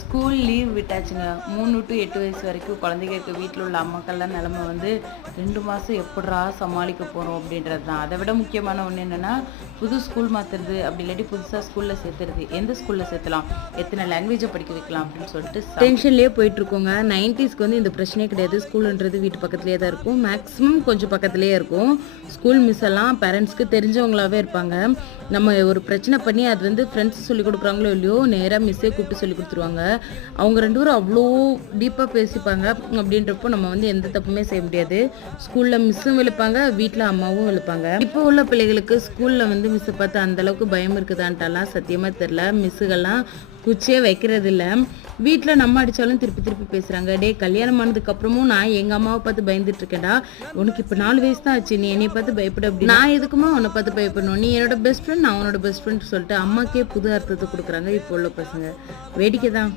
School leave விட்டாச்சுங்க. மூணு to எட்டு வயசு வரைக்கும் குழந்தைங்க இருக்க வீட்டில் உள்ள அம்மாக்கள்லாம் நிலமை வந்து ரெண்டு மாதம் எப்படா சமாளிக்க போகிறோம் அப்படின்றது தான். அதை விட முக்கியமான ஒன்று என்னென்னா புது ஸ்கூல் மாற்றுறது அப்படி இல்லாட்டி புதுசாக ஸ்கூலில் சேர்த்துறது. எந்த ஸ்கூலில் சேர்த்தலாம்? எத்தனை லாங்குவேஜை படிக்க வைக்கலாம் அப்படின்னு சொல்லிட்டு டென்ஷன்லேயே போயிட்டுருக்கோங்க. நைன்டிஸ்க்கு வந்து இந்த பிரச்சனையே கிடையாது. ஸ்கூலுன்றது வீட்டு பக்கத்துலேயே தான் இருக்கும். மேக்ஸிமம் கொஞ்சம் பக்கத்துலேயே இருக்கும். ஸ்கூல் மிஸ் எல்லாம் பேரண்ட்ஸ்க்கு தெரிஞ்சவங்களாகவே இருப்பாங்க. நம்ம ஒரு பிரச்சனை பண்ணி அது வந்து ஃப்ரெண்ட்ஸ் சொல்லி கொடுக்குறாங்களோ இல்லையோ நேராக மிஸ்ஸே கூப்பிட்டு சொல்லி கொடுத்துருவோம் பேசிடுவாங்க அவங்க ரெண்டு பேரும் அவ்வளோ டீப்பாக பேசிப்பாங்க. அப்படின்றப்போ நம்ம வந்து எந்த தப்புமே செய்ய முடியாது. ஸ்கூலில் மிஸ்ஸும் விழுப்பாங்க வீட்டில் அம்மாவும் விழுப்பாங்க இப்போ உள்ள பிள்ளைகளுக்கு ஸ்கூலில் வந்து மிஸ்ஸை பார்த்து அந்த அளவுக்கு பயம் இருக்குதான்ட்டாலாம் சத்தியமாக தெரில மிஸ்ஸுகள்லாம் குச்சியே வைக்கிறது இல்லை வீட்டில் நம்ம அடித்தாலும் திருப்பி திருப்பி பேசுகிறாங்க டே கல்யாணம் ஆனதுக்கு அப்புறமும் நான் எங்கள் அம்மாவை பார்த்து பயந்துட்டு இருக்கேன்டா. உனக்கு இப்போ நாலு வயசு தான் ஆச்சு. நீ என்னை பார்த்து பயப்பட அப்படி நான் எதுக்குமா உன்னை பார்த்து பயப்படணும்? நீ என்னோட பெஸ்ட் ஃப்ரெண்ட் நான் உன்னோட பெஸ்ட் ஃப்ரெண்ட் சொல்லிட்டு அம்மாக்கே புது அர்த்தத்தை கொடுக்குறாங்க இப்போ உள்ள பசங்க. வேடிக்கை தான்.